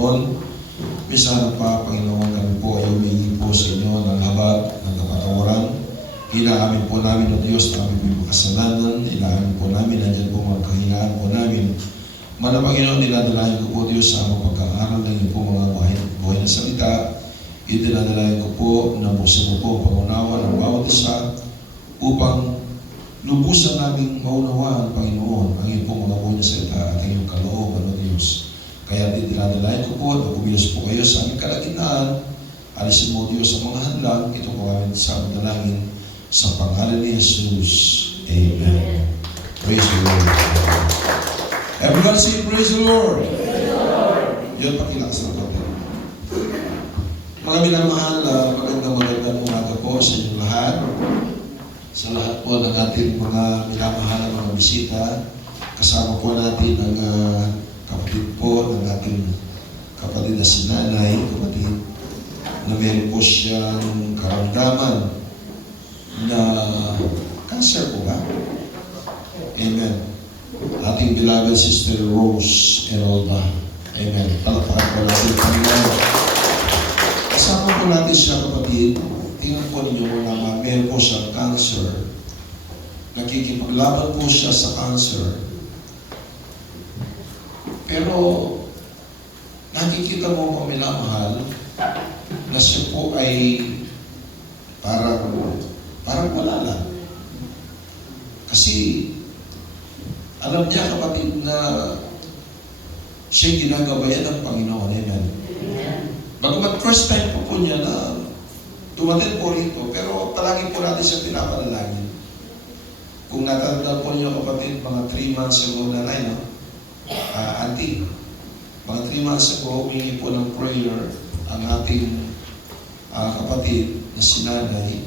Panginoon. Minsan pa, Panginoon, kami po ay humingi po sa inyo ng habag, ng kapatawaran. Inaamin po namin, O Diyos, na aming may makasalanan. Inaamin po namin, nandiyan po mga kahinaan po namin. Mana Panginoon, dinadalahin ko po, Diyos, sa aming pagkaaral ng iyong po mga buhay na salita. Idinadalahin ko po na buksan mo po ang pangunawa ng bawat isa upang lubusan naming maunawaan, Panginoon, ang iyong po mga buhay na salita at ang iyong kalooban, O Diyos. Kaya dinadalahin ko po na bumilos po kayo sa aming kalagitnaan. Alisin mo, Diyos, ang mga hadlang. Ito po kami sa aming dalangin sa pangalan ni Jesus. Amen. Praise the Lord. Everybody say, praise the Lord. Yun, pakilakas na po. Mga minamahal, magandang umaga po sa inyong lahat. Sa lahat po ng ating mga minamahal na mga bisita, kasama po natin ang kapatid po ng ating kapatid na si Nanay, kapatid na meron po siyang karamdaman na cancer po ba? Amen. Ating beloved Sister Rose Erolda. Amen. Palakpakan po natin Panginoon. Kasama po natin siya, kapatid. Tingnan po ninyo na meron po siyang cancer. Nakikipaglaban po siya sa cancer. Pero nakikita mo, minamahal, na siya po ay parang wala lang. Kasi alam niya, kapatid, na siya ginagabayan ng Panginoon. Amen. Bagamat first time po niya na dumating po rito, pero palagi po natin siya pinapanalangin. Kung natatandaan po niyo, kapatid, mga 3 months ago na no? Auntie, mga 3 months ago, humingi po ng prayer ang ating kapatid na si Nanay,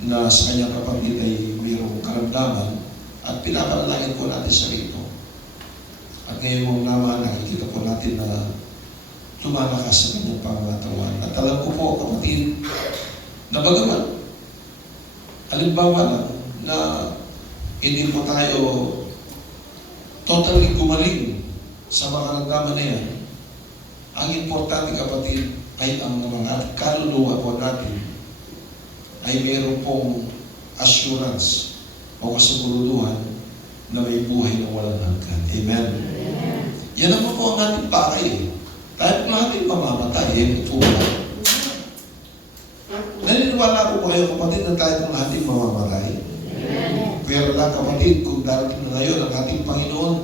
na sa kanyang kapatid ay mayroong karamdaman at pinapanalangin po natin siya rito. At ngayon mong naman, nakikita po natin na lumalakas sa kanyang pangatawan. At alam ko po, kapatid, na bagaman, halimbawa lang, na hindi po tayo totally gumaling sa mga karamdaman na yan. Ang importante, kapatid, ay ang mga kaluluwa po natin ay mayroon pong assurance o kasiguruduhan na may buhay na walang hanggan. Amen. Yan naman po ang ating pakay. Tayo po natin mamamatay. Ito po. Naniniwala ko kayo, kapatid, na tayo po natin mamamatay. Pero lang, kapatid, kung darating na ngayon ang ating Panginoon,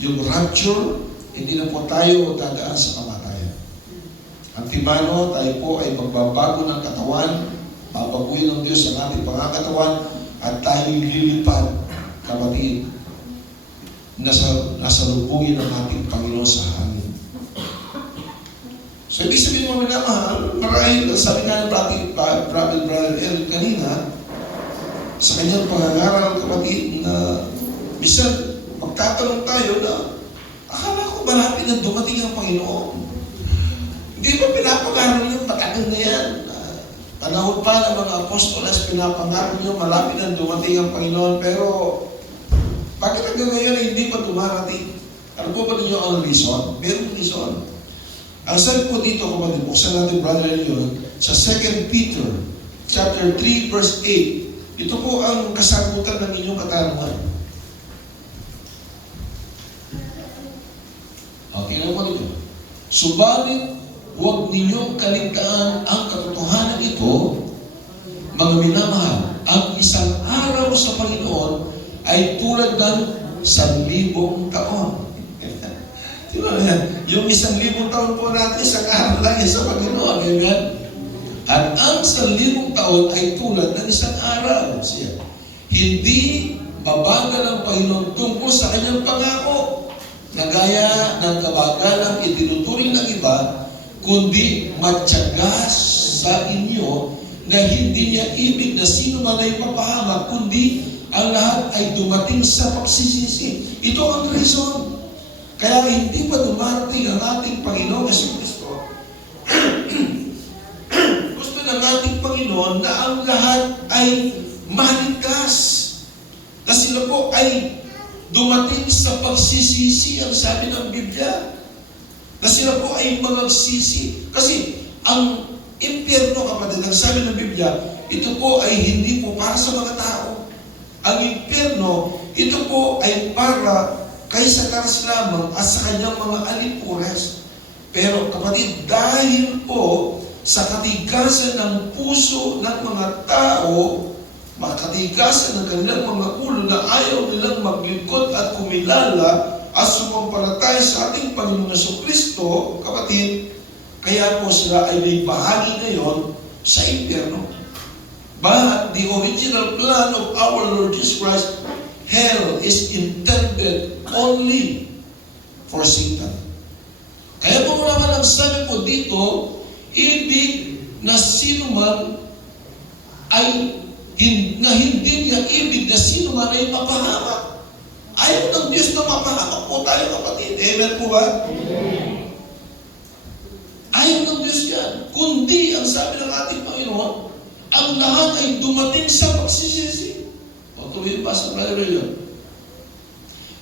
yung rapture, hindi na po tayo dadaan sa kamatayan. Ang timano, tayo po ay magbabago ng katawan, babaguhin ng Diyos ang ating pangakatawan, at tayo lilipad, kapatid, nasa lubungin ng ating Panginoon sa hangin. So, ibig sabihin mo, minamahal, marahil, sabi nga ng brother El kanina, sa kanyang pangangaral, kapatid, na minsan, magtatanong tayo na, akala ko malapit na dumating ang Panginoon. Hindi ba pinapangaral yung matagal na yan? Panahon pa ng mga apostolas, pinapangaral nyo, malapit na dumating ang Panginoon, pero bakit hanggang ngayon ay hindi pa dumarating? Alam po ba ninyo ang reason? Merong reason. Ang sabi po dito, kapatid, buksan natin, brother yun, sa 2 Peter, chapter 3, verse 8. Ito po ang kasagutan ng inyong katanungan. Okay na po dito. Subalit, huwag ninyong kaligtaan ang katotohanan ito, mga minamahal. Ang isang araw sa Panginoon ay tulad ng 1,000 taon. Diba yan? Yung 1,000 taon po natin, isang araw lang yan sa Panginoon. Amen? At ang 1,000 taon ay tulad ng isang araw. Siya. Hindi mabagal ang Panginoon tungkol sa kanyang pangako na gaya ng kabagalang itinuturing ng iba, kundi matyagas sa inyo na hindi niya ibig na sino man ay mapahamak, kundi ang lahat ay dumating sa pagsisisi. Ito ang reason. Kaya hindi pa dumarating ang ating Panginoon Yesu Kristo. Gusto ng ating Panginoon na ang lahat ay maligtas. Na sila po ay dumating sa pagsisisi, ang sabi ng Biblia. Na sila po ay ay magagsisi. Kasi ang impyerno, kapatid, ang sabi ng Biblia, ito po ay hindi po para sa mga tao. Ang impyerno, ito po ay para kay Satanas lamang at sa kanyang mga alipures. Pero kapatid, dahil po sa katigasan ng puso ng mga tao, makatigasan ng kanilang mga ulo na ayaw nilang maglingkod at kumilala at sumampalataya sa ating Panginoong Jesucristo, kapatid, kaya po sila ay may bahagi ngayon sa impyerno. But the original plan of our Lord Jesus Christ, hell is intended only for Satan. Kaya po naman ang sabi po dito, ibig na sino man ay hindi niya ibig na sino man ay mapahamak. Ayaw ng Diyos na mapahamak po tayo, kapatid. Amen po ba? Amen. Ayaw ng Diyos yan. Kundi, ang sabi ng ating Panginoon, ang lahat ay dumating sa pagsisisi. O tuloy pa sa prayer yun.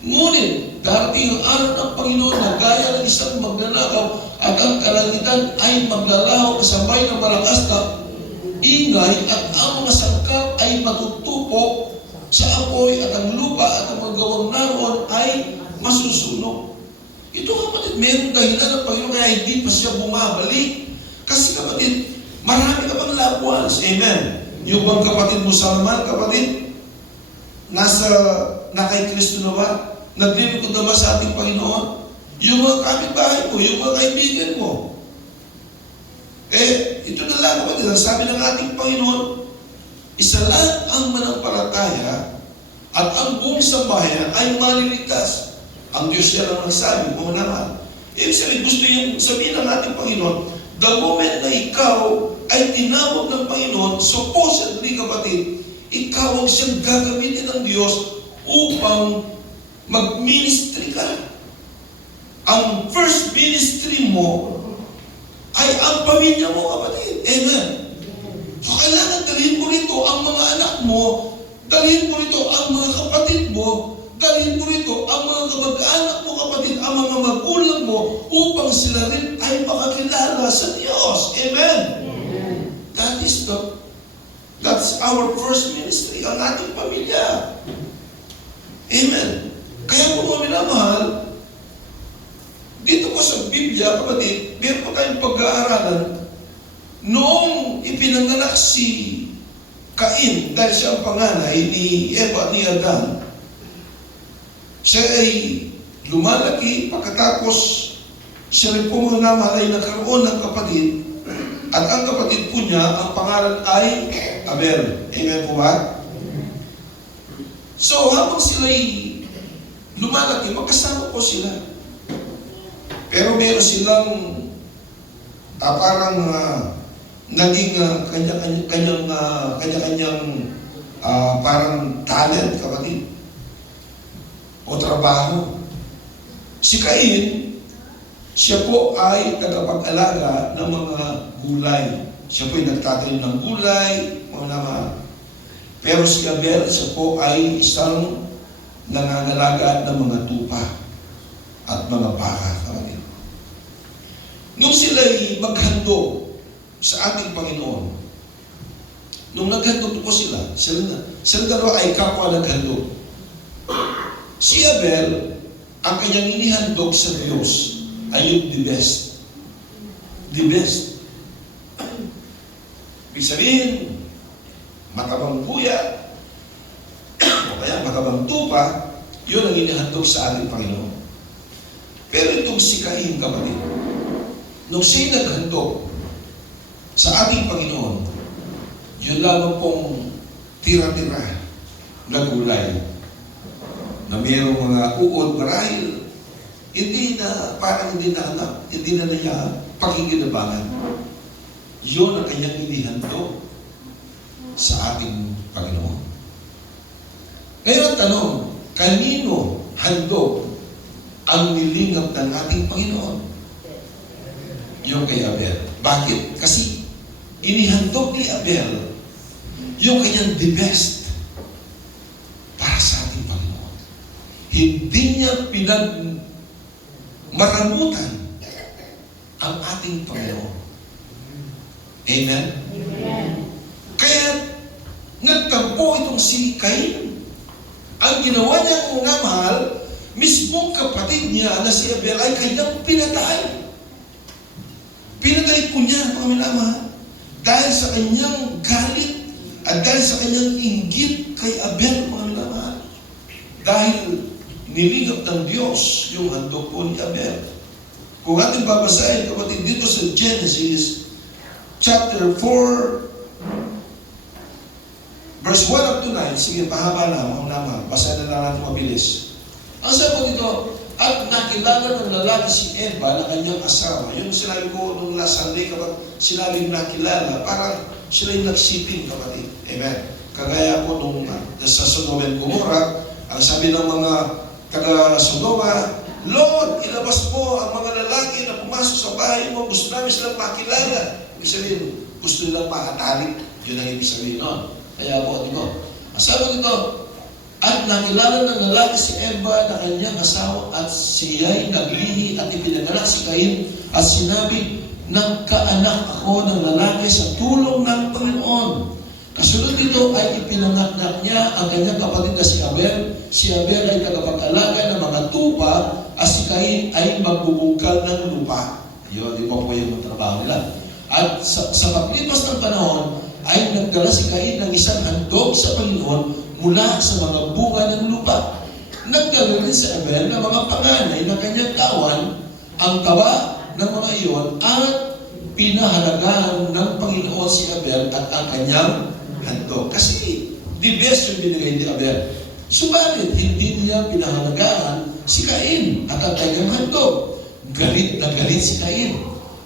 Ngunit, darating ang araw ng Panginoon na gaya ng isang magnanakaw at ang kalangitan ay maglalaho kasabay ng malakas na ingay at ang mga sangkap ay matutupok sa apoy at ang lupa at ang mga gawang naroon ay masusunog. Ito, kapatid, mayroong dahilan ng Panginoon kaya hindi pa siya bumabalik. Kasi, kapatid, marami ka pang loved ones. Amen. Yung bang kapatid mo sa naman, kapatid, na kay Kristo na ba? Naglilingkod naman sa ating Panginoon? Yung mga kapitbahay mo, yung mga kaibigan mo. Ito na lang, kapatid, ang sabi ng ating Panginoon, isa lang ang manampalataya at ang buong sambahayan ay maliligtas. Ang Diyos yan ang nagsabi, mga naman. Ibig sabihin, gusto yung sabihin ng ating Panginoon, the moment na ikaw ay tinawag ng Panginoon, supposedly, kapatid, ikaw ang siyang gagamitin ng Diyos upang mag-ministry ka. Ang first ministry mo ay ang pamilya mo, kapatid. Amen. So, kailangan dalhin mo rito ang mga anak mo, dalhin mo rito ang mga kapatid mo, dalhin mo rito ang mga kamag-anak mo, kapatid, ang mga magulang mo, upang sila rin ay makakilala sa Diyos. Amen. That's our first ministry, ang ating pamilya. Amen. Kaya po mga minamahal, dito po sa Biblia, kapatid, meron po tayong pag-aaralan. Noong ipinanganak si Cain, dahil siya ang panganay ni Eva at ni Adan, siya ay lumalaki, pagkatapos siya rin po mga minamahal ay nagkaroon ng kapatid, at ang kapatid po niya, ang pangalan ay Abel. Amen po ba? So, habang sila'y lumalaki, magkasama po sila. Pero meron silang parang naging kanya-kanyang parang talent, kapatid. O trabaho. Si Cain, siya po ay tagapag-alaga ng mga gulay. Siya po ay nagtatanim ng gulay, mga naman. Pero si Abel, siya po ay isang nangangalaga ng mga tupa at mga baka, kapatid. Nung sila'y maghandog sa ating Panginoon, nung naghandog po sila dalawa ay kapwa naghandog. Si Abel, ang kanyang inihandog sa Diyos ay yung the best. The best. Ibig sabihin, matabang buya, o kaya matabang tupa, yun ang inihandog sa ating Panginoon. Pero itong si Cain, kapatid, nung siya'y naghandog sa ating Panginoon, yun lamang pong tira-tira na gulay na mayroong mga uod marahil parang hindi na anak, hindi na niya pakikinabangan. Yun ang kanyang inihandog sa ating Panginoon. Ngayon ang tanong, kanino handog ang nilingap ng ating Panginoon? Yung kay Abel. Bakit? Kasi inihandog ni Abel yung kanyang the best para sa ating Panginoon. Hindi niya maramutan ating Panginoon. Amen? Amen. Kaya, nagtampo itong si Cain. Ang ginawa niyang minamahal, mismong kapatid niya na si Abel ay kanyang pinatay. Pinatay po niya, mga minamahal, dahil sa kanyang galit at dahil sa kanyang inggit kay Abel, mga minamahal. Dahil nilingap ng Diyos yung handog po ni Abel. Kung ating babasahin, kapatid, dito sa Genesis, chapter 4, verse 1 up to 9, sige, pahaba na, mga naman, basahin na lang natin mabilis. Ang sabi dito, at nakilala ng lalaki si Eva na kanyang asawa. Yung sinabi ko nung last Sunday, kapag sinabing nakilala, parang sila yung nagsiping, kapatid. Amen. Kagaya po nung sa Sodoma and Gomorrah, ang sabi ng mga taga-Sodoma, Lord, ilabas mo ang mga lalaki na pumasok sa bahay mo, gusto namin silang makilala. Ibig sabihin, gusto nilang makatalik. Yun ang ibig sabihin nun. Kaya po, dito. Ang sabi dito, at nakilala ng lalaki si Eva na kanyang asawa at siya'y naglihi at ipinanganak si Cain at sinabi, nagkaanak ako ng lalaki sa tulong ng Panginoon. Kasunod dito ay ipinanganak niya ang kanyang kapatid na si Abel. Si Abel ay tagapag-alaga ng mga tupa at si Cain ay magbubungkal ng lupa. Yun, di ba po yung trabaho nila. At sa paglipas ng panahon, ay nagdala si Cain ng isang handog sa Panginoon mula sa mga bunga ng lupa. Nagdala rin si Abel ng mga panganay na kanyang kawan, ang taba ng mga iyon, at pinahalagahan ng Panginoon si Abel at ang kanyang handog. Kasi the best yung binigay ni Abel. Subalit, hindi niya pinahalagahan si Cain at ang kanyang handog. Galit na galit si Cain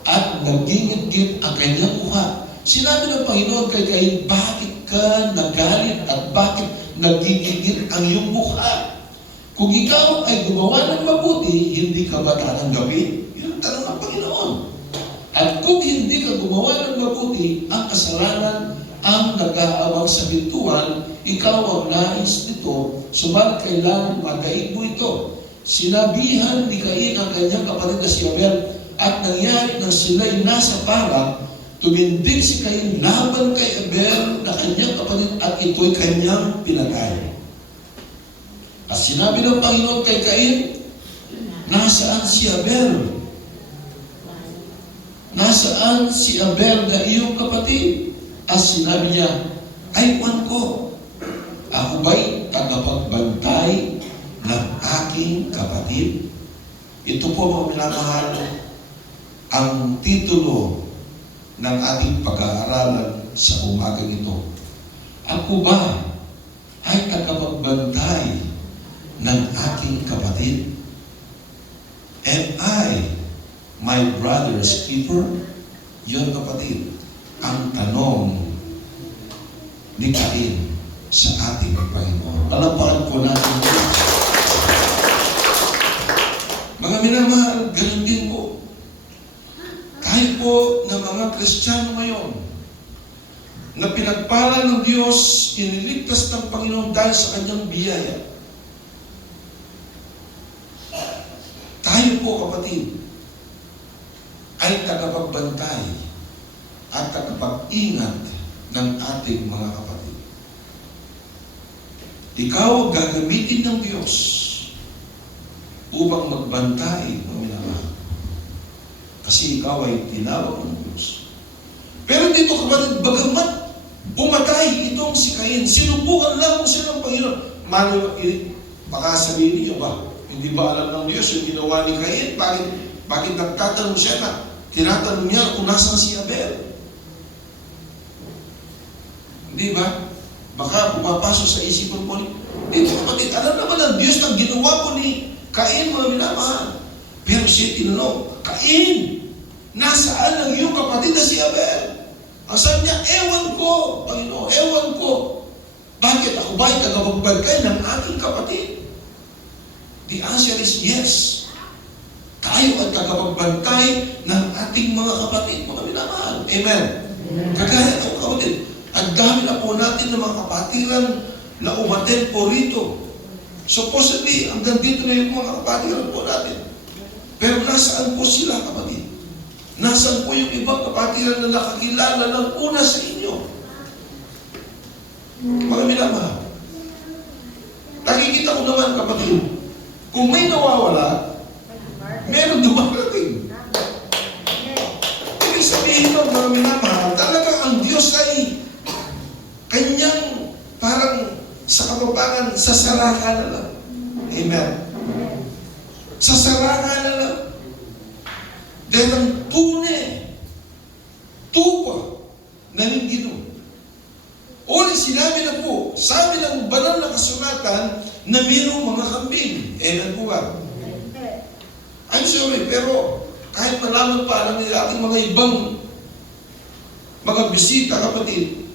at nagingit-git ang kanyang mukha. Sinabi ng Panginoon kay Cain, bakit ka nagalit at bakit nagigigit ang iyong mukha? Kung ikaw ay gumawa ng mabuti, hindi ka ba tatanggapin? Yun ang tanong ng Panginoon. At kung hindi ka gumawa ng mabuti, ang kasalanan ang nag-aabang sa bintuan, ikaw ang nais nito, subalit kailangan magain mo ito. Sinabihan ni Cain ang kanyang kapatid na si Abel, at nangyari nang sila'y nasa parang, tumindig si Cain laban kay Abel na kanyang kapatid at ito'y kanyang pinatay. At sinabi ng Panginoon kay Cain, nasaan si Abel? Nasaan si Abel na iyong kapatid? At sinabi niya, ay Juan ko, ako ba'y tagapagbantay ng aking kapatid? Ito po mga minamahal, ang titulo ng ating pag-aaralan sa umagang ito. Ako ba ay tagapagbantay ng aking kapatid? Am I my brother's keeper? Yun kapatid, ang tanong ni Cain sa ating Panginoon. Palapakan po natin ito. Mga minamahal, ganun din po. Tayo po na mga Kristiyano ngayon na pinagpala ng Diyos, iniligtas ng Panginoon dahil sa kanyang biyaya. Tayo po kapatid ay tagapagbantay at tagapag-ingat ng ating mga kapatid. Ikaw gagamitin ng Diyos upang magbantay ng minamahal. Kasi ikaw ay tinawag ng Diyos. Pero dito kapatid, bagamat pumatay itong si Cain, sinubukan lang mo siya ng Panginoon. Baka sabihin niyo ba, hindi ba alam ng Diyos yung ginawa ni Cain? Bakit nagtatanong siya na? Tinatanong niya kung nasaan si Abel. Hindi ba? Baka pumapasok sa isipan mo, dito kapatid, alam naman ng Diyos na ginawa ko ni Cain, mga minamahal. Pero siya tinanong, Cain, nasaan ang iyong kapatid na si Abel? Ang sabi niya, ewan ko, Panginoon, ewan ko. Bakit ako ba'y tagapagbantay ng aking kapatid? The answer is yes. Tayo ay tagapagbantay ng ating mga kapatid, mga minamahal. Amen. Kagaya ng kapatid, ang dami na po natin ng mga kapatiran na umaten po rito. Supposedly, hanggang dito na yung mga kapatiran po natin. Pero nasaan po sila, kapatid? Nasaan po yung ibang kapatiran na nakakilala ng una sa inyo? Mga minamahal, nakikita ko naman, kapatid, kung may nawawala, meron dumarating. Ibig sabihin ng mga minamahal, talagang ang Diyos ay kanyang parang sa kapapangan, sasaraka na lang. Amen. Sasaraka na lang. Dahil ang tunay, tupa na ng Ginoo. Ulit sinabi na po, sabi ng banal na kasulatan na mayroong mga kambing. Amen po ba? I'm sorry, pero kahit malaman pa lang nila ating mga ibang mga bisita, kapatid,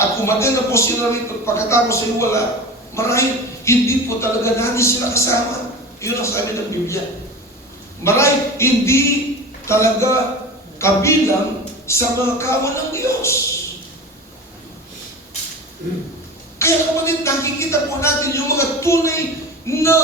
at umaten na po sila rito pagkatapos ay wala, marahil hindi po talaga natin sila kasama. Yun ang sabi ng Biblia. Marahil hindi talaga kabilang sa mga kawan ng Diyos. Kaya kapatid, nakikita po natin yung mga tunay na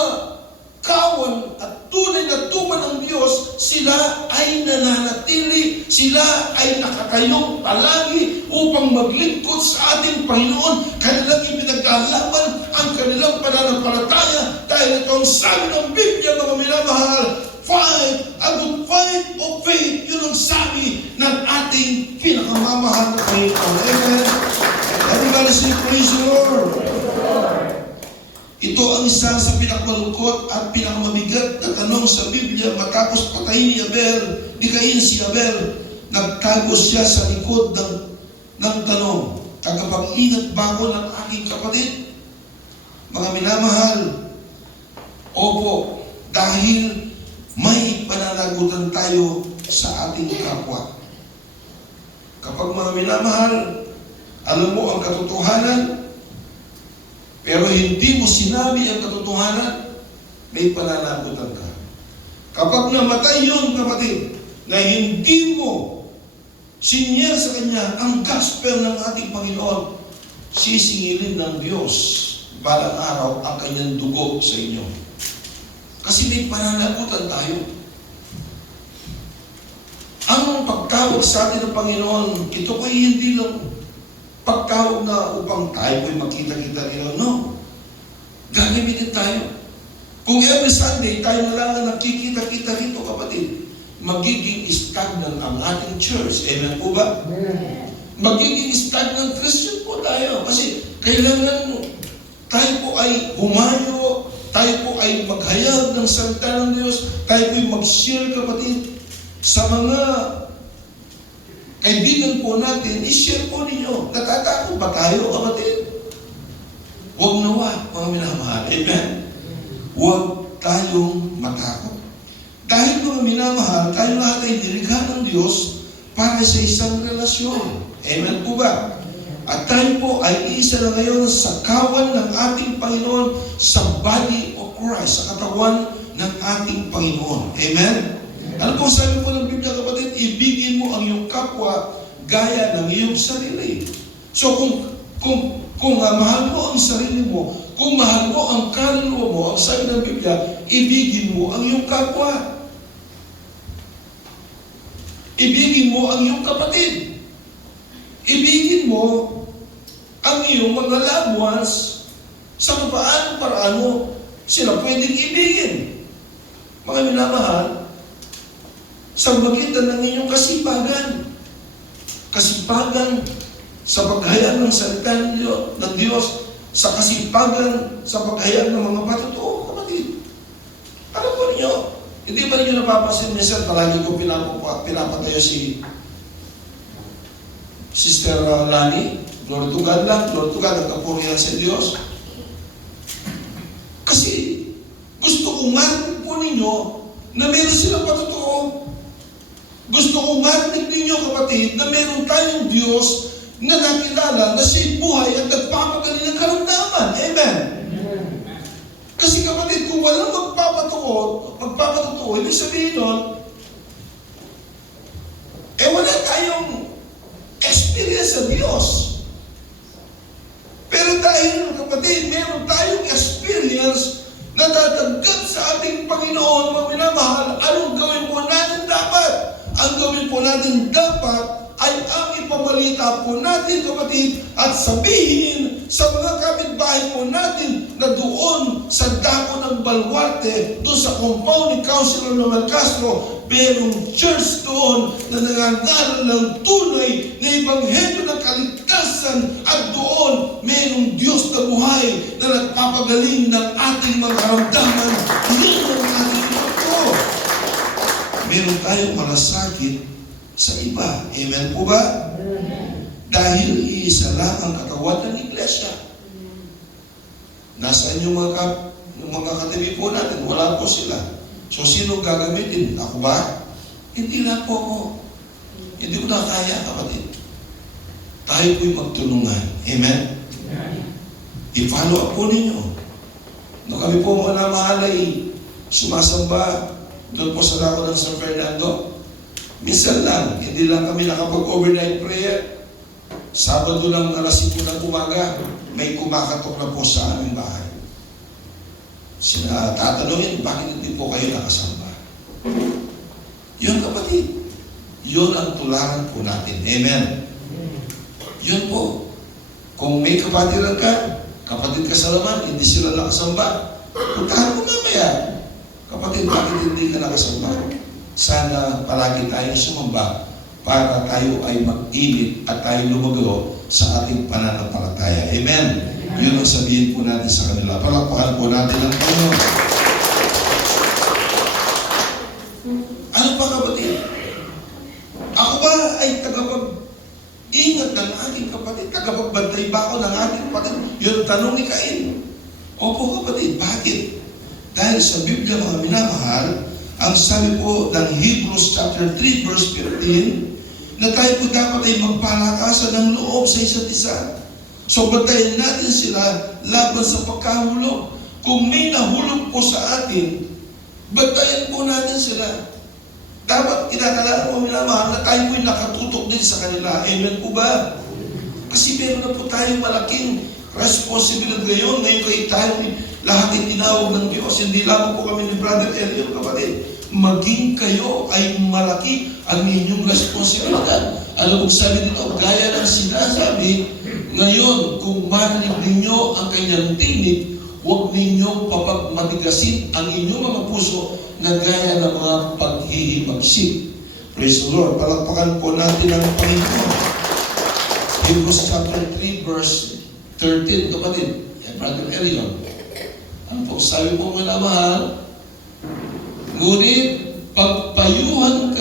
kawan at tunay na tuman ng Diyos, sila ay nananatili, sila ay nakatayong palagi upang maglingkod sa ating Panginoon. Kanilang ipinaglalaban ang kanilang pananampalataya dahil ito ang sabi ng Biblia, mga minamahal, fight a good fight of faith. Yun ang sabi ng ating pinakamamahal na Panginoon. Amen. Everybody say, praise the Lord. Ito ang isa sa pinakamalungkot at pinakamamigat na tanong sa Biblia matapos patayin ni Cain si Abel. Nagtago siya sa likod ng tanong, tagapag-ingat ba ako ng aking kapatid? Mga minamahal, opo, dahil may pananagutan tayo sa ating kapwa. Kapag mga minamahal, alam mo ang katotohanan, pero hindi mo sinabi ang katotohanan, may pananagutan ka. Kapag namatay yun, kapatid, na hindi mo sinyer sa Kanya ang gospel ng ating Panginoon, sisingilin ng Diyos balang araw ang Kanyang dugo sa inyo. Kasi may pananagutan tayo. Ang pagtawag sa atin ng Panginoon, ito ay hindi lang pagtawag na upang tayo ay makita-kita nila. No. Gagamitin tayo. Kung every Sunday tayo na lang ang nakikita-kita rito, kapatid, magiging stagnant ang ating church. Amen po ba? Amen. Magiging stagnant Christian po tayo. Kasi kailangan tayo po ay humayo, tayo po ay maghayag ng salita ng Diyos, tayo po ay mag-share, kapatid, sa mga kaibigan po natin, i-share po ninyo. Natatakot ba tayo, kapatid? Huwag nawa, mga minamahal. Amen? Huwag tayong matakot. Dahil mga minamahal, tayo lahat ay nilikha ng Diyos para sa isang relasyon. Amen po ba? At tayo po ay isa na ngayon sa kawan ng ating Panginoon sa body of Christ, sa katawan ng ating Panginoon. Amen? Ano po sabi po ng Biblia, kapatid? Ibigin mo ang iyong kapwa gaya ng iyong sarili. So kung mahal mo ang sarili mo, kung mahal mo ang kaluluwa mo, ang sabi ng Biblia, ibigin mo ang iyong kapwa. Ibigin mo ang iyong kapatid. Ibigin mo ang iyong mga loved ones sa paraan mo sila pwedeng ibigin. Mga minamahal, sa magitan ng inyong kasipagan sa paghayag ng salita ng Diyos, sa kasipagan sa paghayag ng mga patotoo, kapatid. Alam po ninyo, hindi ba ninyo napapansin minsan, palagi ko pinapatayo si Sister Lani, glory to God lang, glory to God, nagkapurihan sa Diyos. Kasi gusto kong marinig po ninyo na meron silang patotoo. Gusto kong marinig ninyo, kapatid, na meron tayong Diyos na nakilala na siya'y buhay at nagpapagaling ng karamdaman. Amen? Kasi kapatid, kung walang magpapatotoo, ibig sabihin nun, wala tayong experience sa Diyos. Pero dahil, kapatid, meron tayong experience na datanggap sa ating Panginoon, mga minamahal, anong gawin po natin dapat? ang gawin po natin dapat ay ang ipamalita po natin, kapatid, at sabihin sa mga kapitbahay po natin na doon sa dako ng Baluarte, doon sa compound ni Councilor Noel Castro, merong church doon na nangangaral ng tunay na ebanghelyo ng kaligtasan, at doon merong Diyos na buhay na nagpapagaling ng ating mga karamdaman. Yun ang ating ito. Meron tayong malasakit sa iba. Amen po ba? Dahil iisa lang ang katawan ng iglesia. Nasaan yung mga katabi po natin? Wala po sila. So, sino gagamitin? Ako ba? Hindi na po ako. Hindi ko na kaya, kapatid. Tayo po'y magtulungan. Amen? I-follow up po ninyo. Nung kami po mga namahal ay sumasamba doon po sa lako ng San Fernando, minsan lang, hindi lang kami nakapag-overnight prayer. Sabado lang alas 5 ng umaga, may kumakatok na po sa aming bahay. Tatanungin, bakit hindi po kayo nakasamba? Yun, kapatid. Yun ang tularan po natin. Amen. Yun po. Kung may kapatiran ka, kapatid ka sa laman, hindi sila nakasamba, puntahan mo mamaya. Kapatid, bakit hindi ka nakasamba? Sana palagi tayong sumamba para tayo ay mag-init at tayo lumago sa ating pananampalataya. Amen? Yun ang sabihin po natin sa kanila. Palakpakan po natin ang Panginoon. Ano pa, kapatid? Ako ba ay tagapag-ingat ng aking kapatid? Tagapagbantay ba ako ng aking kapatid? Yun ang tanong ni Cain. Opo, kapatid. Bakit? Dahil sa Biblia, mga minamahal, ang sabi po ng Hebrews chapter 3 verse 15, na tayo po dapat ay magpalakasan ng loob sa isa't isa. So bantayan natin sila laban sa pagkahulog. Kung may nahulog po sa atin, bantayan po natin sila. Dapat kinakailangan mo minamahal na tayo po'y nakatutok din sa kanila. Amen po ba? Kasi meron na po tayong malaking responsibilidad ngayon. Ngayon kayo tayo lahat ay tinawag ng Diyos. Hindi lamang po kami ni Brother Elio, kapatid. Maging kayo ay malaki ang inyong responsibilidad. Ano kung sabi dito? Gaya ng sinasabi, ngayon, kung marinig ninyo ang kanyang tinig, huwag ninyong papagmatigasin ang inyong mga puso na gaya ng mga paghihimagsik. Praise the Lord. Palakpakan po natin ang Panginoon. Hebrews chapter 3 verse 13, kapatid. Brother Elion. Ano po, sabi po mga mahal, ngunit magpayuhan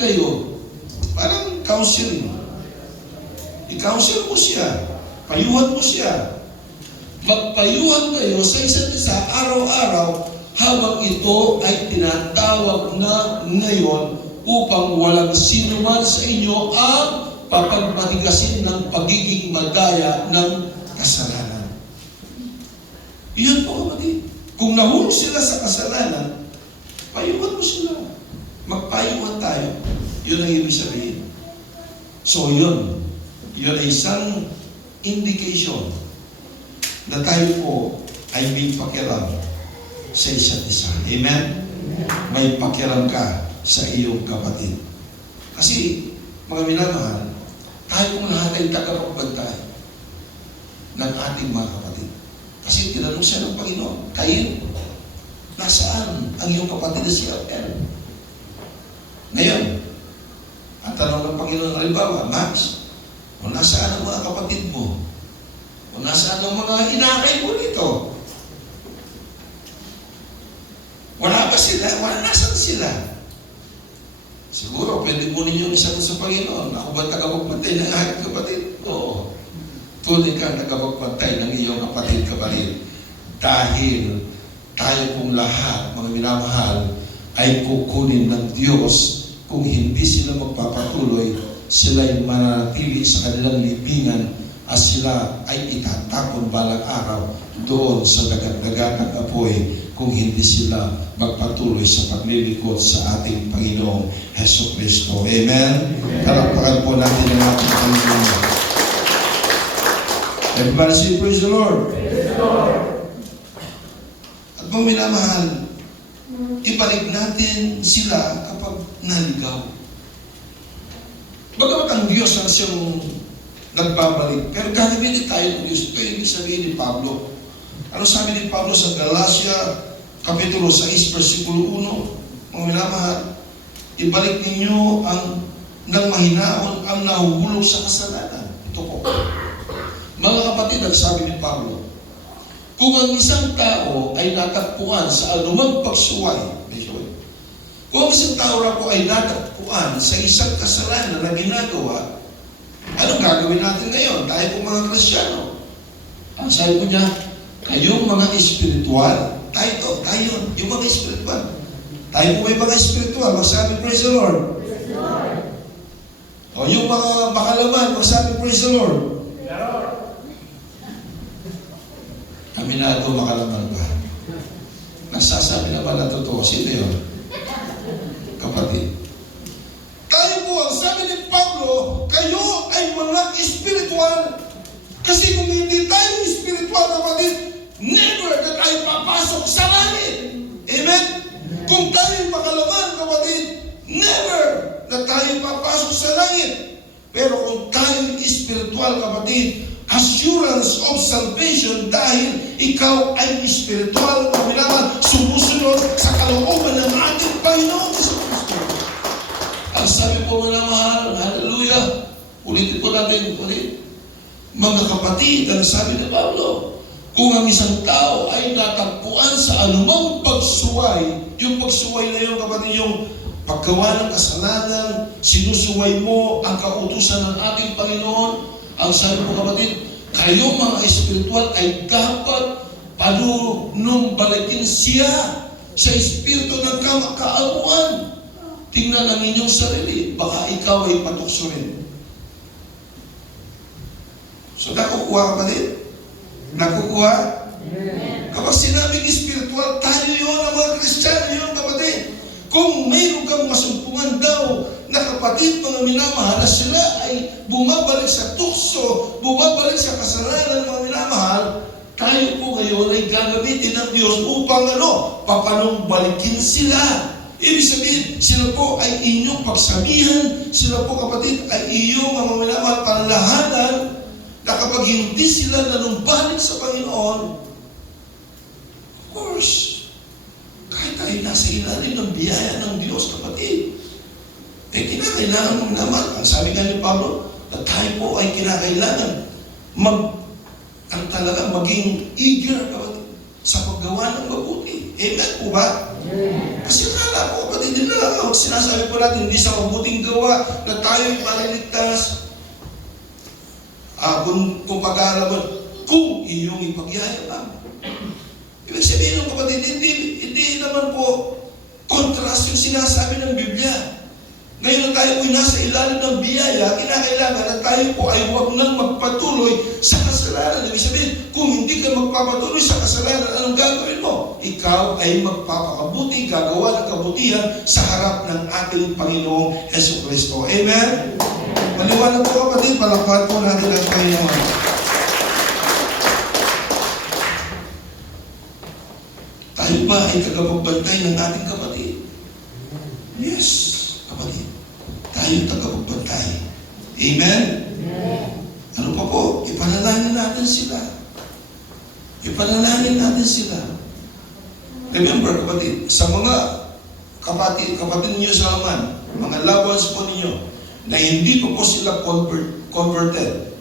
kayo, parang counseling. I-counsel mo siya, payuhan mo siya. Magpayuhan kayo sa isa't isa araw-araw habang ito ay tinatawag na ngayon upang walang sino man sa inyo ang papagmatigasin ng pagiging madaya ng kasalanan. Iyon po, kapatid. Kung nahulog sila sa kasalanan, payuhan mo sila. Magpayuhan tayo. Yun ang ibig sabihin. So yun ay isang indication na tayo po ay may pakiram sa isa't isa. Amen? May pakiram ka sa iyong kapatid. Kasi, mga minamahal, tayo pong lahat ay tagapagbantay ng ating mga kapatid. Kasi tinanong siya ng Panginoon, Cain, nasaan ang iyong kapatid na si Abel? Ngayon, ang tanong ng Panginoon, halimbawa, Max, o nasaan ang mga kapatid mo? O nasaan ang mga inakay mo dito? Wala ba sila? Nasaan sila? Siguro, pwede po ninyong isagot sa Panginoon. Ako ba tagapagpantay ng aking kapatid? Oo. Tunay kang tagapagpantay ng iyong kapatid, kapatid. Dahil tayo pong lahat, mga minamahal, ay kukunin ng Diyos. Kung hindi sila magpapatuloy, sila ay mananatili sa kanilang libingan at sila ay itatapon balang araw doon sa dagat-dagat ng apoy kung hindi sila magpatuloy sa paglilingkod sa ating Panginoong Hesukristo. Amen? Palakpakan po natin ang ating Panginoon. Everybody say, praise the Lord. Praise the Lord. At mga minamahal, ibalik natin sila kapag naligaw. Bagamat ang Diyos ang siyang nagbabalik, pero gagamitin tayo ng Diyos. Ito yung ibig sabihin ni Pablo. Ano sabi ni Pablo sa Galatia, Kapitulo 6, versikulo 1, mga minamahal, ibalik ninyo ang ng mahinaon ang nahuhulog sa kasalanan. Ito po. Mga kapatid, ang sabi ni Pablo, kung ang isang tao ay natagpuan sa anumang pagsuway, kung ang isang tao na po ay natagpuan sa isang kasalanan na ginagawa, anong gagawin natin ngayon? Tayo po mga Kristiyano. Ang sabi ko niya, kayong mga espiritual, tayo, yung mga espiritual. Tayo po may mga espiritual, magsabi, praise the Lord. Praise the Lord. O yung mga makalaman, magsabi, praise the Lord. Aminado, makalaman ba? Nasasabi na ba na totoo? Sino yun? Kapatid. Tayo po, ang sabi ni Pablo, kayo ay mga espiritual. Kasi kung hindi tayo espiritual, kapatid, never na tayo papasok sa langit. Amen? Kung tayo makalaman, kapatid, never na tayo papasok sa langit. Pero kung tayo espiritual, kapatid, assurance of salvation dahil ikaw ay espiritual, kailangan sumusunod sa kalooban ng ating Panginoon sa Kristo. Ang sabi po mga mahal, hallelujah, ulitin po natin ulit. Mga kapatid, ang sabi ni Pablo, kung ang isang tao ay natagpuan sa anumang pagsuway, yung pagsuway na yun, kapatid, yung paggawa ng kasalanan, sinusuway mo ang kautusan ng ating Panginoon. Ang sabi po kapatid, kayo mga espiritual ay dapat panunumbalikin siya sa espiritu ng kaabuan. Tingnan ang inyong sarili, baka ikaw ay patukso rin. So nakukuha kapatid? Nakukuha? Kapag sinabing espiritual, tayo yun, ang mga Kristiyano yun kapatid. Kung mayroon kang masumpungan daw na kapatid, mga minamahal, na sila ay bumabalik sa tukso, bumabalik sa kasalanan, mga minamahal, tayo po ngayon ay gagamitin ng Diyos upang papanumbalikin sila. Ibig sabihin, sila po ay inyong pagsabihan, sila po kapatid ay iyong mga minamahal panalahanan, na kapag hindi sila nanumbalik sa Panginoon, of course, kahit tayo nasa ilalim ng biyaya ng Diyos, kapatid, kinakailangan mong naman. Ang sabi nga ni Pablo, na tayo po ay kinakailangan maging eager, kapatid, sa paggawa ng mabuti. Amen po ba? Kasi akala po, kapatid, din na sinasabi po natin, hindi sa mabuting gawa na tayo ay maliligtas. Kung pag-aaraman, kung iyong ipagyayabang. Ibig sabihin ng kapatid, hindi naman po kontrast yung sinasabi ng Biblia. Ngayon na tayo po'y nasa ilalim ng biyaya, kinakailangan na tayo po ay huwag nang magpatuloy sa kasalanan. Ibig sabihin, kung hindi ka magpapatuloy sa kasalanan, anong gagawin mo? Ikaw ay magpapakabuti, gagawa ng kabutihan sa harap ng ating Panginoong Jesucristo. Amen? Maliwanag po kapatid, palakpakan po natin ang Panginoon. Tayo ba ay tagapagbantay ng ating kapatid? Yes, kapatid. Tayo tagapagbantay. Amen? Ano pa po? Ipanalangin natin sila. Ipanalangin natin sila. Remember, kapatid, sa mga kapatid ninyo sa laman, mga loved ones po ninyo, na hindi pa po sila converted.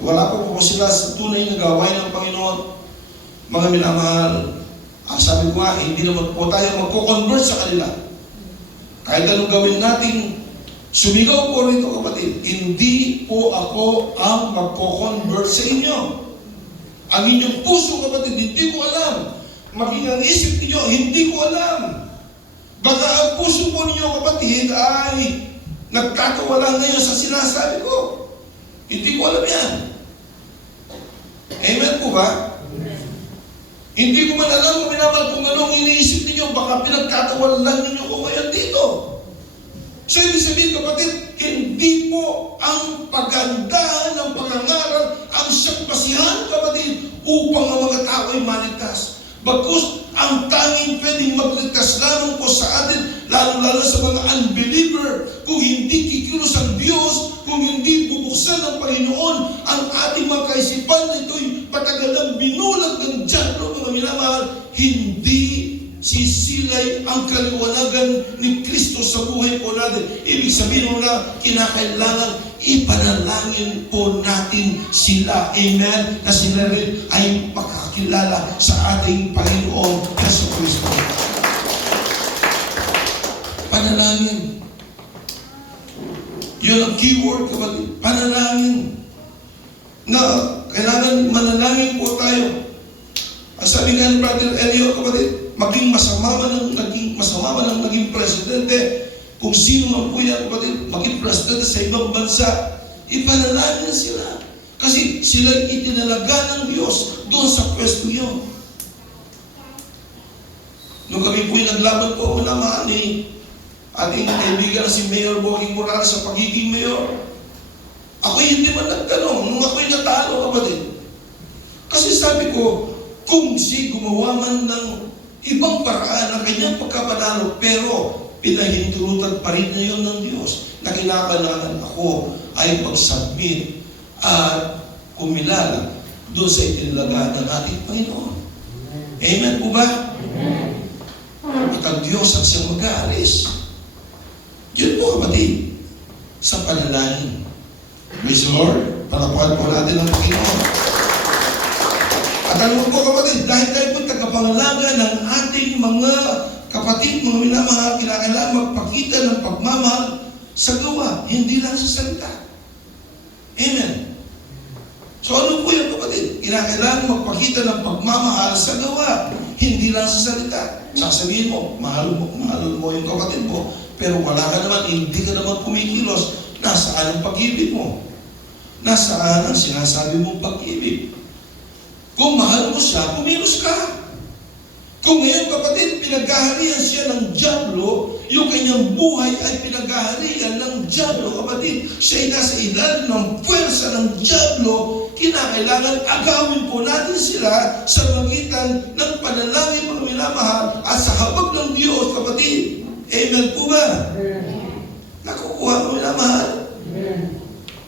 Wala pa po sila sa tunay na gawain ng Panginoon. Mga minamahal, sabi ko nga, hindi naman po tayo magko-convert sa kanila. Kahit anong gawin natin, sumigaw po rito kapatid, hindi po ako ang magko-convert sa inyo. Ang inyong puso kapatid, hindi ko alam. Maging ang isip niyo, hindi ko alam. Baka ang puso po ninyo kapatid ay nagkakawala ngayon sa sinasabi ko. Hindi ko alam yan. Amen po ba? Hindi ko man alam kung minamahal kung anong iniisip ninyo, baka pinagkatawalan ninyo ko ngayon dito. So, ibig sabihin kapatid, hindi po ang pagandahan ng pangangaral ang siyang basihan kapatid upang ang mga tao ay maligtas. Bagkus, Ang tanging pwedeng magligtas lamang po sa atin, lalo-lalo sa mga unbeliever, kung hindi kikilos ang Diyos, kung hindi bubuksan ng Panginoon ang ating mga kaisipan na ito'y patagal ng binulag ng dyablo, mga minamahal, hindi sisilay ang kaliwanagan ni Kristo sa buhay po natin. Ibig sabihin mo na kinakailangan ipanalangin po natin sila. Amen? Na sila rin ay makakilala sa ating Panginoon Yesu Kristo. Panalangin. Yun ang keyword, kapatid. Panalangin. Na kailangan manalangin po tayo. Ang sabi nga ni Brother Elio, kapatid, maging masama man ang naging presidente, kung sino man po yan, kapatid, maging presidente sa ibang bansa, ipanalangin sila. Kasi sila itinalaga ng Diyos doon sa pwesto yun. Nung kami po yung naglaban po naman ni ating kaibigan na si Mayor Boking Morales sa pagiging mayor, ako hindi man nagtanong nung ako'y natalo, kapatid. Kasi sabi ko, kung si gumawa man ng ibang paraan ng kanyang pagkapanalo, pero pinahintulutan pa rin na yun ng Diyos na kinakailangan ako ay mag-submit at kumilala doon sa itinalaga ng ating Panginoon. Amen po ba? At ang Diyos ang siyang mag-aalis. Yun po, kapatid, sa panalangin. Praise the Lord. Palapakan po natin ang Panginoon. At alam po, kapatid, dahil tayo po tagapangalaga ng ating mga kapatid, mga minamahal, kinakailangan magpakita ng pagmamahal sa gawa, hindi lang sa salita. Amen. So ano po yan, kapatid? Kinakailangan magpakita ng pagmamahal sa gawa, hindi lang sa salita. Sasabihin mo, mahal mo yung kapatid mo, pero wala ka naman, hindi ka naman kumikilos. Nasaan ang pag-ibig mo? Nasaan ang sinasabi mong pag-ibig? Kung mahal mo siya, kumilos ka. Kung ngayon, kapatid, pinaghaharian siya ng dyablo, yung kanyang buhay ay pinaghaharian ng dyablo, kapatid. Siya ay nasa ilalim ng puwersa ng dyablo, kinakailangan agawin po natin sila sa magitan ng panalangin, mga minamahal, at sa habag ng Diyos, kapatid. Amen po ba? Nakukuha, mga minamahal.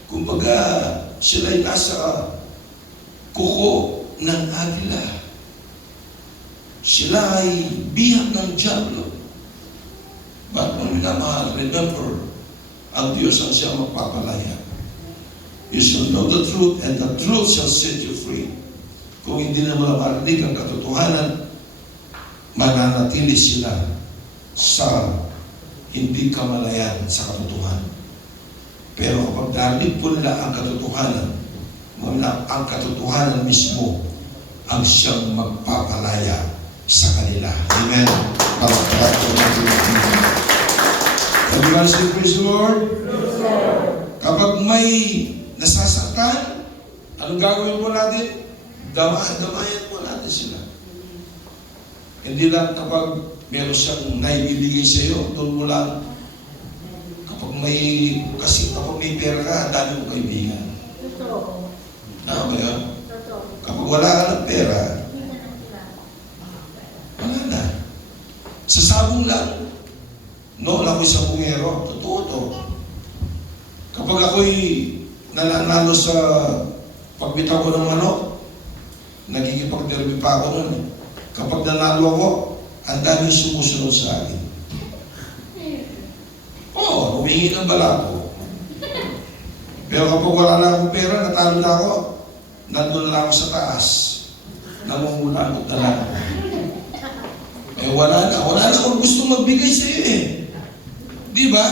Kumbaga, sila ay nasa kuko ng agila. Sila ay bihag ng dyablo. But kung minamahal, remember, ang Diyos ang siya magpapalaya. You shall know the truth, and the truth shall set you free. Kung hindi na marinig ang katotohanan, mananatili sila sa hindi kamalayan sa katotohanan. Pero kapag narinig po nila ang katotohanan, ang katotohanan mismo ang siyang magpapalaya sa kanila. Amen. Everybody say, praise the Lord. Kapag may nasasaktan, anong gagawin po natin? Damayan po natin sila. Hindi lang kapag meron siyang naibibigay sa iyo, doon mo lang. Kapag may pera ka, ang dami mo kaibigan. Tama ba yun? Kapag wala ka ng pera, wala na. Sa sabong lang. Noon ako'y sabongero. Totoo to. Kapag ako'y nanalo sa pagbitaw ko ng manok, nagigipag-derby pa ako nun. Kapag nanalo ako, ang daming sumusunod sa akin. Oo, humingi ng balako. Pero kapag wala na akong pera, natalo na ako, nandun na ako sa taas. Namumulangot na lang. Eh wala na akong gusto magbigay sa iyo eh. Di ba?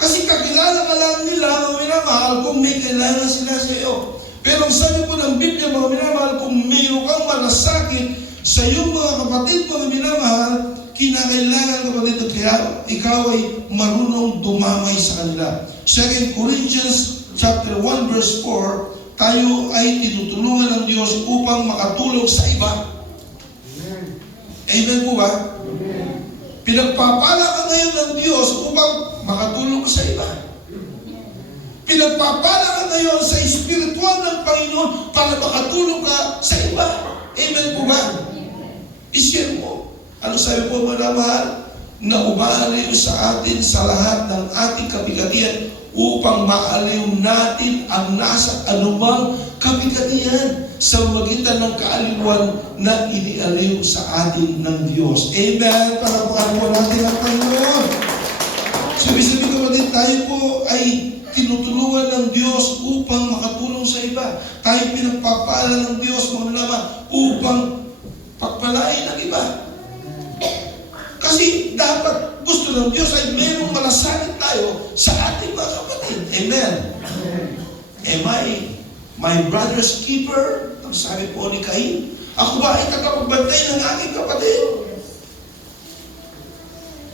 Kasi kakilala ka lang nila, mga minamahal, kung may kailangan sila sa iyo. Pero ang sabi po ng Biblia, mga minamahal, kung mayroon kang malasakit sa iyong mga kapatid, mga minamahal, kinakailangan, kapatid, at kaya ikaw ay marunong dumamay sa kanila. 2 Corinthians chapter 1 verse 4, tayo ay tinutulungan ng Diyos upang makatulog sa iba. Amen po ba? Amen. Pinagpapala ka ngayon ng Diyos upang makatulong sa iba. Pinagpapala ka ngayon sa espiritual ng Panginoon para makatulong ka sa iba. Amen po ba? I-share mo. Ano sabi po mga mahal? Na umaaliw sa atin sa lahat ng ating kabigatian upang maaliw natin ang nasa anumang kabigatian sa magitan ng kaaliwan na inialiw sa atin ng Diyos. Amen! Palapakan po natin ang Panginoon. Sabi-sabi kapatid, tayo po ay tinutulungan ng Diyos upang makatulong sa iba. Tayo pinagpapala ng Diyos, mga naman, upang pagpalain ng iba. Kasi dapat gusto ng Diyos ay mayroong malasakit tayo sa ating mga kapatid. Amen. Am I my brother's keeper? Ang sabi po ni Cain. Ako ba ay tagapagbantay ng aking kapatid?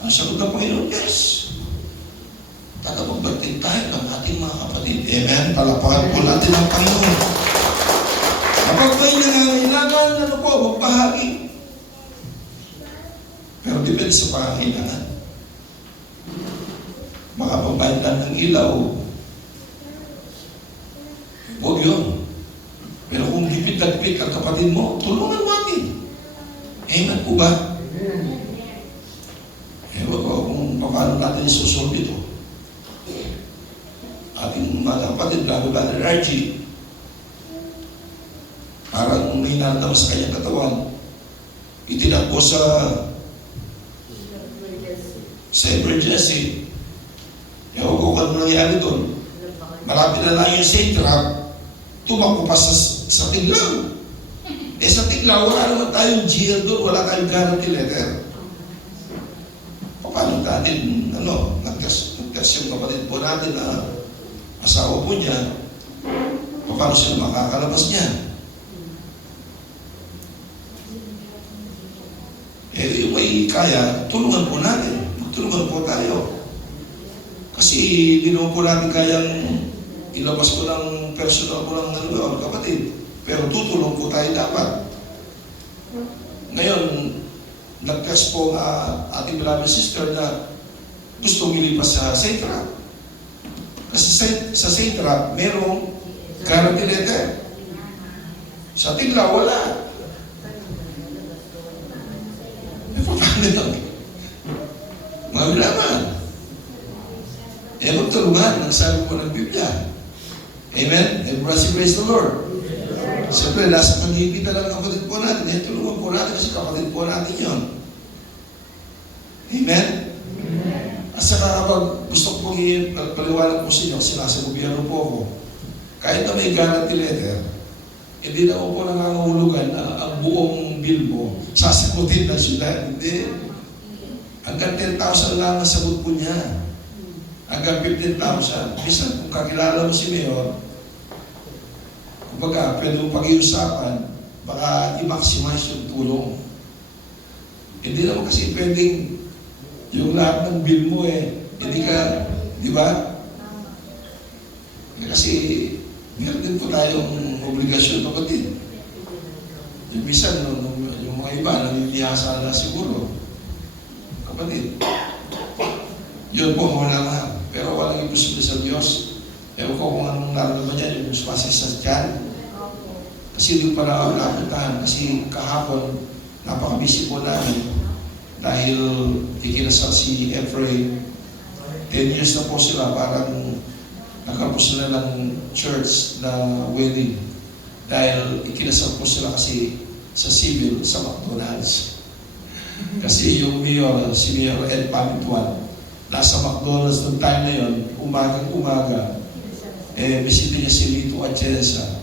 Ang sagot ng Panginoon, yes. Tagapagbantay tayo ng ating mga kapatid. Amen. Palapakan po natin ang Panginoon. Kapag may nangangailangan, ano po, magbahagi. Pero depende sa pangangailangan. Makapagbayad ng ilaw, huwag yun. Pero kung gipit na gipit ang kapatid mo, tulungan mo natin. Amen po ba? Ewan ko kung paano natin isusolve ito. Ating mga kapatid, lalo ba na RG, parang may naramdaman sa kanyang katawan, itinakbo sa emergency. Ewan ko kung ano nangyari doon. Malapit na lang yung safe trap, tumakbo pa sa tiglaw. Sa tiglaw, wala naman tayong GL doon, wala tayong guarantee letter. Paano natin, nagtest yung kapatid po natin na asawa po niya, paano sila makakalabas niya? Yung may kaya, tulungan po natin. Magtulungan po tayo. Kasi di naman po natin kayang ilabas ko ng personal ko ng kapatid. Pero tutulong po tayo dapat. Ngayon, nag-test po ating beloved sister na gustong ilipas sa Saintra. Kasi sa Saintra, merong guarantee letter. Sa Tigla, wala. Paano lang? Mga bilaman. Magtulungan ang sabi po ng Biblia. Amen? And praise the Lord. Siyempre, nasa pag-ibita lang ang kapatid po natin. Tulungan po natin kasi kapatid po natin yun. Amen? At saka kapag gusto ko pong paliwanag po sa inyo, kasi nasa gobyerno po ako, kahit na may guarantee letter, hindi na po nangangahulugan na ang buong bill mo sasagutin ng syudad. Hindi. Hanggang 10,000 lang ang sagot po niya. Hanggang 15,000. Minsan kung kakilala mo si Mayor, kumbaga, pwede mong pag-iusapan, baka i-maximize yung tulong. Hindi naman kasi pwedeng yung lahat ng bill mo hindi ka, di ba? Kasi meron din po tayong obligasyon kapatid. Yung minsan, yung mga iba, nangyayasa na siguro. Kapatid, yun po, wala nga. Pero walang imposible sa Diyos. Ewan ko kung anong nararamdaman niya, yung sumasay sa tiyan. Kasi hindi pa napuntahan. Kasi kahapon, napaka-busy po namin. Dahil ikinasal si Efraim. 10 years na po sila, parang nagkaroon sila ng church na wedding. Dahil ikinasal po sila kasi sa civil, sa McDonald's. Kasi yung mayor, si Mayor Ed Pamituan, nasa McDonald's noong time na yun, umaga, bisita niya si Lito Atienza.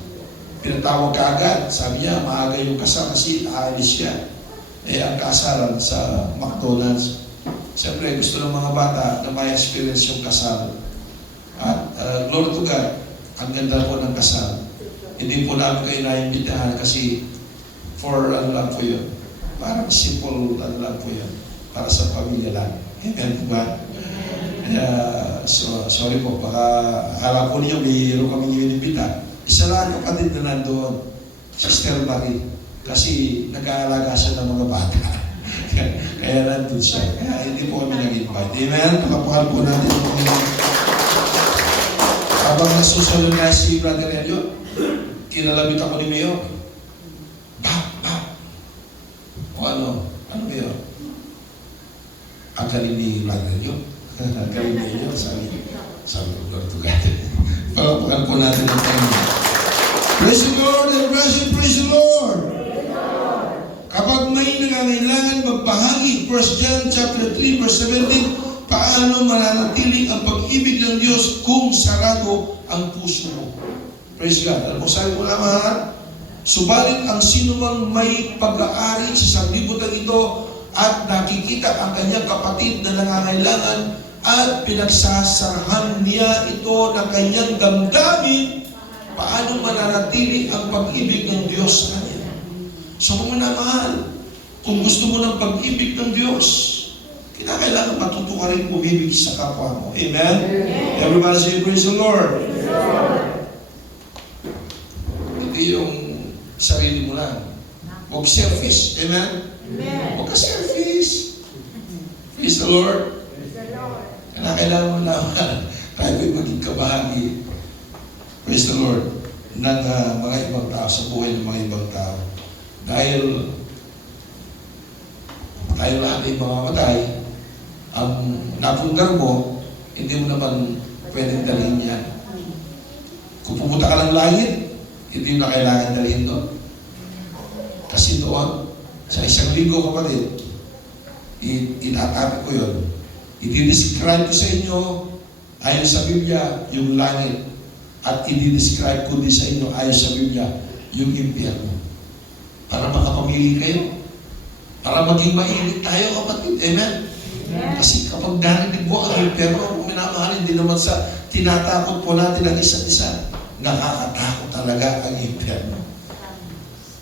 Pinatawag ka agad, sabi niya, maaga yung kasal kasi aalis siya. Ang kasalan sa McDonald's. Siyempre, gusto ng mga bata na may experience yung kasal. At glory to God, ang ganda po ng kasal. Hindi po namin kayo naimbitahan kasi for ano lang po yun. Parang simple ano lang po yun. Para sa pamilya lang. Amen po ba? Kaya, sorry po, baka akala ko niyo mayroon kami inimbita. Isa lang kapatid na nandoon, Sister Marie. Kasi nag-aalaga siya ng mga bata. Kaya nandun siya. Kaya hindi po kami nag-invite. Amen? Pakapakan po natin ang Panginoon. Habang nasusunod na si Brother Elliot, kinalabit ako ni Mayor. Ba, Ano ba yun? Ang galing ni Brother yun. Ang galing niya yun. Sabi ko, Lord to God. Palapakan po natin ang Panginoon. Praise the Lord and praise the Lord. Kapag may nangangailangan magbahagi, 1 John chapter 3 verse 17, paano mananatili ang pag-ibig ng Diyos kung sarado ang puso mo? Praise God. Alam mo, sabi ko naman, subalit ang sinumang may pag-aari sa sanlibutan ito at nakikita ang kanyang kapatid na nangangailangan at pinagsasarahan niya ito ng kanyang damdamin, paano mananatili ang pag-ibig ng Diyos sa kanya? So kung minamahal, kung gusto mo ng pag-ibig ng Diyos, kinakailangan matuto ka rin umibig sa kapwa mo. Amen? Amen. Everybody say, praise the Lord. Praise the Lord. Hindi yung sarili mo lang. Huwag selfish. Amen? Amen. Huwag ka selfish. Praise the Lord. Praise the Lord. Kinakailangan mo naman tayo ay maging kabahagi. Praise the Lord. Ng mga ibang tao, sa buhay ng mga ibang tao. Dahil tayo lahat ay mamamatay, ang napundar mo, hindi mo naman pwedeng dalhin yan. Kung pupunta ka ng langit, hindi mo na kailangan dalhin doon. Kasi doon, sa isang linggo kapatid, itatabi ko yun. I-describe ko sa inyo, ayon sa Biblia, yung langit. At i-describe ko din sa inyo, ayon sa Biblia, yung impyerno. Para makapamili kayo. Para maging mainit tayo, kapatid. Amen? Amen. Kasi kapag narinig mo ang impyerno, kung minamahal, hindi naman sa tinatakot po natin ang isa't isa. Nakakatakot talaga ang impyerno.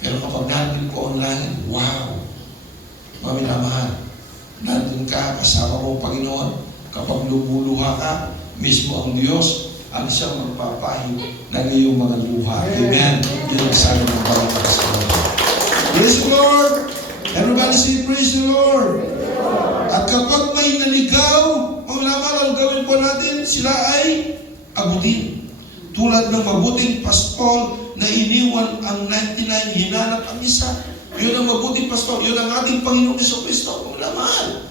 Pero kapag narinig ko ang langit, wow! Mga minamahal, nandun ka, kasama mo ang Panginoon. Kapag lumuluha ka, mismo ang Diyos ang siyang magpapahid ng iyong mga luha. Amen? Yun ang sabi ng Panginoon. Praise the Lord! Everybody say, praise the Lord! At kapag may naligaw, mga minamahal, gawin po natin, sila ay abutin. Tulad ng mabuting pastol na iniwan ang 99, hinanap ang isa. Yun ang mabuting pastol. Yun ang ating Panginoong Jesucristo. Mga minamahal,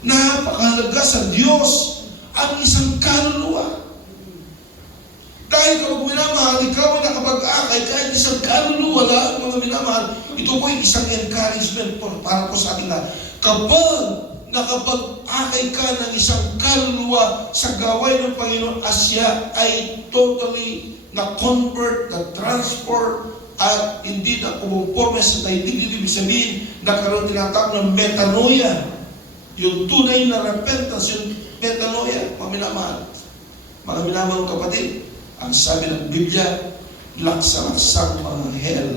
napakahalaga sa Diyos ang isang kaluluwa. Dahil kapag minamahal, ikaw ay nakapag-akay kahit isang kaluluwa lang, mga minamahal, ito po ay isang encouragement para po sa ating lahat. Kapag nakapag-akay ka ng isang kaluluwa sa gawain ng Panginoon, siya ay totally na-convert, na-transfer, at hindi na pumuporme sa daigdig. Ibig sabihin, nagkaroon tinatawag ng metanoia. Yung tunay na repentance, yung metanoia, mga minamahal. Mga minamahal kapatid, ang sabi ng Biblia, laksa-laksang mga hell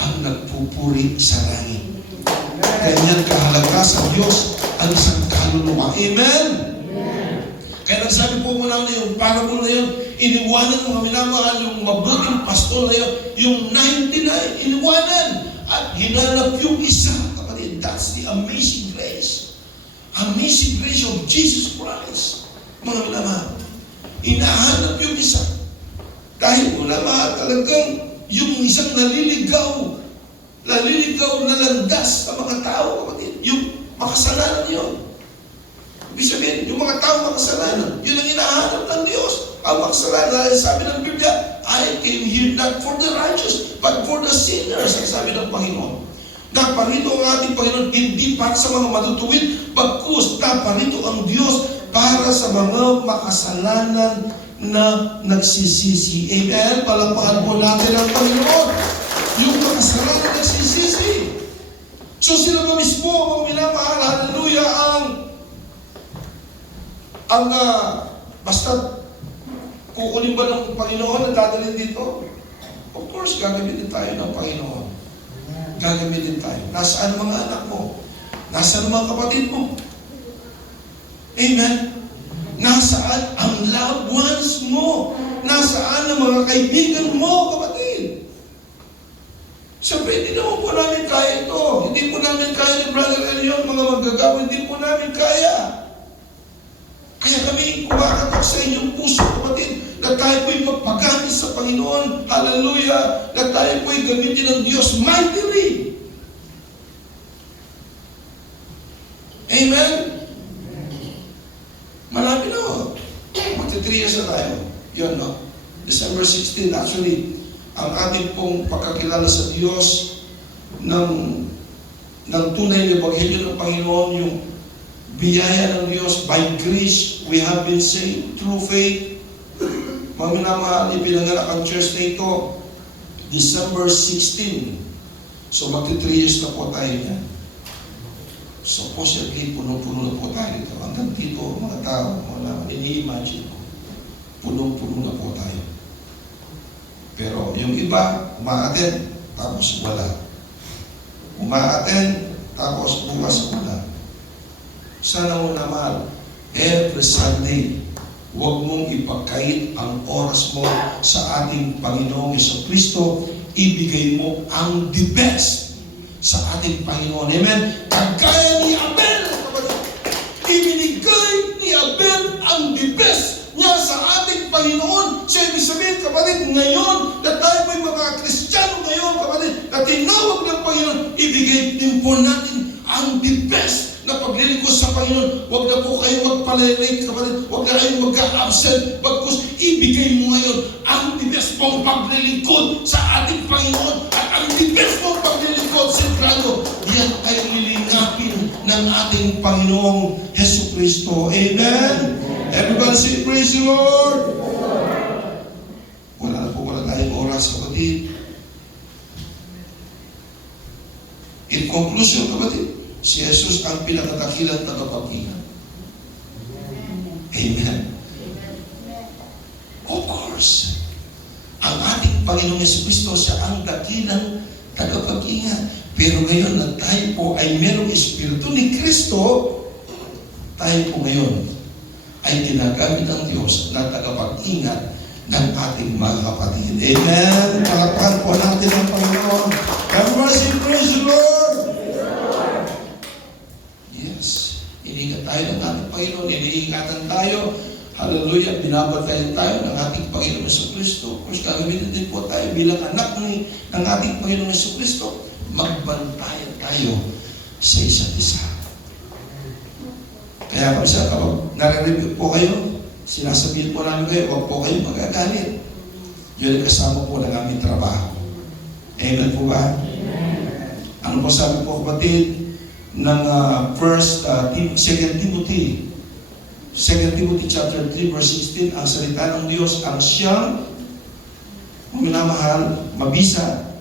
ang nagpupuri sa langit. Ganyan kahalaga sa Diyos ang isang kaluluwa. Amen? Amen. Kaya nagsabi po muna na yung parable na yun, iniwanan mga minamahal yung mabuting pastol na yun, yung 99, iniwanan at hinanap yung isa. Kapatid, that's the amazing grace. Amazing grace of Jesus Christ. Mga minamahal, inahanap yung isa. Dahil wala talagang yung isang naliligaw na landas sa mga tao, kapatid. Yung makasalanan yun. Ibig sabihin, yung mga tao makasalanan, yun ang hinahanap ng Diyos. Ang makasalanan, sabi ng Biblia, I came here not for the righteous, but for the sinners, ang sabi ng Panginoon. Naparito ang ating Panginoon, hindi para sa mga matutuwid, bagkus, naparito ang Diyos para sa mga makasalanan na nagsisisi. Amen? Palapakan po natin ang Panginoon. Yung makasalanan na nagsisisi. So sila ba mismo, mga minamahal, hallelujah, basta kukunin ba ng Panginoon na dadalhin dito? Of course, gagamitin tayo ng Panginoon. Gagamitin tayo. Nasaan mga anak mo? Nasaan mga kapatid mo? Amen? Nasaan ang loved ones mo? Nasaan ang mga kaibigan mo, kapatid? Siyempre, hindi naman po namin kaya ito. Hindi po namin kaya ni Brother Elion, mga magagawa, hindi po namin kaya. Kaya kami kumakatok sa inyong puso, kapatid, na tayo po'y magpagamit sa Panginoon. Hallelujah! Na tayo po'y gamitin ng Diyos mightily. Amen? Malapit na ho. Magti 3 years na tayo. Yun, no? December 16, actually, ang ating pong pagkakilala sa Diyos ng tunay na Ebanghelyo ng Panginoon, yung biyaya ng Diyos, by grace, we have been saved through faith. Mga minamahal, ipinanganak ang church na ito, December 16. So, magti 3 years na po tayo yan. So, possibly, punong-puno na po tayo dito. Hanggang dito, mga tao, mga ini-imagine ko, punong-puno na po tayo. Pero yung iba, umaaten, tapos wala. Umaaten, tapos bukas wala. Sana mo na mahal, every Sunday, huwag mong ipagkait ang oras mo sa ating Panginoong Jesucristo. Ibigay mo ang the best sa ating Panginoon. Amen? Kagaya ni Abel, ibinigay ni Abel ang the best niya sa ating Panginoon. So, ibig sabihin, kapatid, ngayon na tayo may mga Kristiyano ngayon, kapatid, na tinawag ng Panginoon, ibigay din po natin ang the best na paglilingkod sa Panginoon. Huwag na po kayo magpalilate, kapatid. Huwag na kayo magka-absent. Bagkus, ibigay mo ngayon ang the best mong paglilingkod sa ating Panginoon. At ang the best mong paglilingkod, sentrado, yan ay lilingapin ng ating Panginoong Jesucristo. Amen? Everybody say, praise the Lord! Wala tayong oras, kapatid. In conclusion, kapatid, si Jesus ang pinakadakilang tagapaghinga. Amen. Of course, ang ating Panginoong Jesucristo, siya ang dakilang tagapaghinga. Pero ngayon na tayo po ay merong Espiritu ni Kristo, tayo po ngayon ay ginagamit ng Diyos na tagapag-ingat ng ating mga kapatid. Amen. Palakpakan po natin ang Panginoon. Everybody say, praise the Lord! Yes. Iniingat tayo ng ating Panginoon. Iniingatan tayo. Hallelujah. Binabantayan tayo ng ating Panginoon Jesucristo. Of course, gagamitin din po tayo bilang anak ng ating Panginoon Jesucristo. Magbantayan tayo sa isa't isa. Kaya kung sa kapag nare-review po kayo, sinasabihin po namin kayo, huwag po kayo magagalit. Yun ang kasama po ng aming trabaho. Amen po ba? Amen. Ano po sabi po kapatid ng 2 Timothy chapter 3 verse 16, ang salita ng Diyos ang siyang minamahal, mabisa.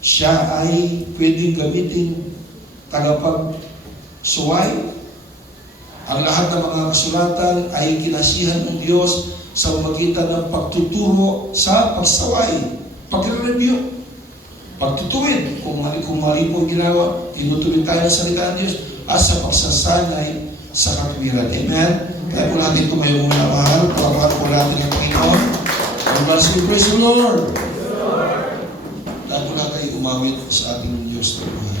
Siya ay pwedeng gamitin tagapagsuway. Ang lahat ng mga kasulatan ay kinasihan ng Diyos sa pamamagitan ng pagtuturo sa pagsaway, pagre-review, pagtutuwid. Kung mali po ginawa, tinutuwid tayo ng salita ng Diyos at sa pagsasanay sa katwiran. Amen? Kaya po natin kumayo muna mahal, palapakan po natin ang Panginoon. Praise the Lord! Dahil po natin umawit sa ating Diyos na buhay.